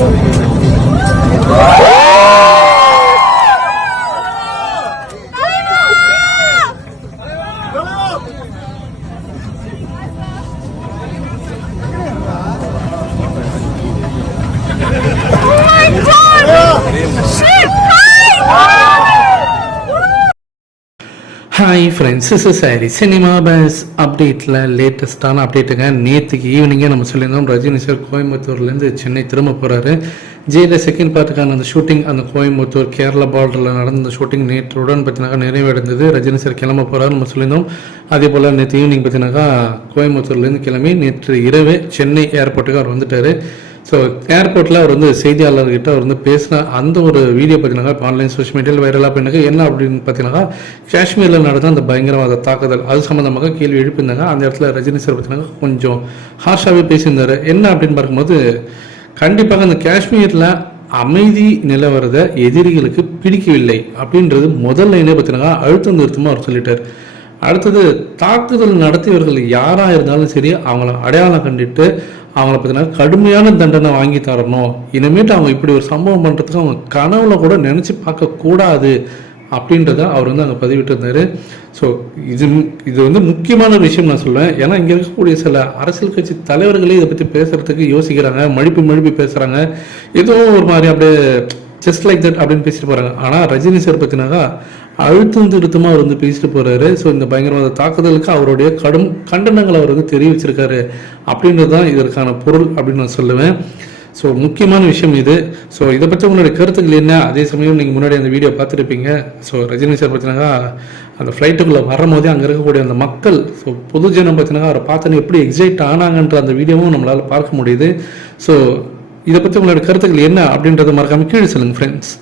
Oh my god! Shit! Hi friends is sorry cinema buzz அப்டேட்டில் லேட்டஸ்ட்டான அப்டேட்டுங்க நேற்றுக்கு ஈவினிங்கே நம்ம சொல்லியிருந்தோம். ரஜினி சார் கோயம்புத்தூர்லேருந்து சென்னை திரும்ப போகிறாரு ஜெயில செகண்ட் பார்ட்டுக்கான அந்த ஷூட்டிங் அந்த கோயம்புத்தூர் கேரளா பார்டரில் நடந்த ஷூட்டிங் நேற்றுடன் பார்த்தீங்கன்னா நிறைவடைந்தது. ரஜினி சார் கிளம்ப போகிறாரு நம்ம சொல்லியிருந்தோம். அதே போல் நேற்று ஈவினிங் பார்த்தீங்கன்னாக்கா கோயம்புத்தூர்லேருந்து கிளம்பி நேற்று இரவே சென்னை ஏர்போர்ட்டுக்கு அவர் வந்துட்டார். ஸோ ஏர்போர்ட்டில் அவர் வந்து செய்தியாளர்கிட்ட அவர் வந்து பேசின அந்த ஒரு வீடியோ பார்த்தீங்கன்னா இப்போ ஆன்லைன் சோஷியல் மீடியாவில் வைரலாக பண்ணிருக்கு என்ன அப்படின்னு பார்த்தீங்கன்னா காஷ்மீரில் நடந்த அந்த பயங்கரவாத தாக்குதல் அது சம்மந்தமாக கேள்வி எழுப்பியிருந்தாங்க அந்த இடத்துல ரஜினி சார் பார்த்தீங்கன்னா கொஞ்சம் ஹார்ஷாகவே பேசியிருந்தார். என்ன அப்படின்னு பார்க்கும்போது கண்டிப்பாக அந்த காஷ்மீரில் அமைதி நிலவரதை எதிரிகளுக்கு பிடிக்கவில்லை அப்படின்றது முதல் லைனே பார்த்தீங்கன்னா அழுத்தம் நிறுத்தமாக அவர் சொல்லிட்டார். அடுத்தது தாக்குதல் நடத்தியவர்கள் யாராக இருந்தாலும் சரி அவங்கள அடையாளம் கண்டுட்டு அவங்கள பார்த்தீங்கன்னா கடுமையான தண்டனை வாங்கி தரணும். இனிமேட்டு அவங்க இப்படி ஒரு சம்பவம் பண்ணுறதுக்கு அவங்க கனவுல கூட நினச்சி பார்க்கக்கூடாது அப்படின்றத அவர் வந்து அங்கே பதிவிட்டு இருந்தார் ஸோ இது இது வந்து முக்கியமான விஷயம் நான் சொல்லுவேன் ஏன்னா இங்கே இருக்கக்கூடிய சில அரசியல் கட்சி தலைவர்களே இதை பற்றி பேசுகிறதுக்கு யோசிக்கிறாங்க மழுப்பி மழுப்பி பேசுகிறாங்க ஏதோ ஒரு மாதிரி அப்படியே ஜஸ்ட் லைக் தட் அப்படின்னு பேசிட்டு போகிறாங்க ஆனால் ரஜினி சார் பற்றினாக்கா அழுத்தம் திருத்தமாக அவர் வந்து பேசிட்டு போகிறாரு ஸோ இந்த பயங்கரவாத தாக்குதலுக்கு அவருடைய கடும் கண்டனங்களை அவர் வந்து தெரிவிச்சிருக்காரு அப்படின்றது தான் இதற்கான பொருள் அப்படின்னு நான் சொல்லுவேன். ஸோ முக்கியமான விஷயம் இது. ஸோ இதை பற்றி உங்களுடைய கருத்துக்கள் என்ன? அதே சமயம் நீங்கள் முன்னாடி அந்த வீடியோ பார்த்துருப்பீங்க. ஸோ ரஜினி சார் பார்த்தீங்கன்னா அந்த ஃப்ளைட்டுக்குள்ளே வரும்போதே அங்கே இருக்கக்கூடிய அந்த மக்கள் ஸோ பொதுஜனம் பார்த்தீங்கன்னா அவரை பார்த்தோன்னே எப்படி எக்ஸைட் ஆனாங்கன்ற அந்த வீடியோவும் நம்மளால் பார்க்க முடியுது. ஸோ இதை பற்றி உங்களோட கருத்துக்கள் என்ன அப்படின்றத மறக்காமல் கீழே சொல்லுங்கள் ஃப்ரெண்ட்ஸ்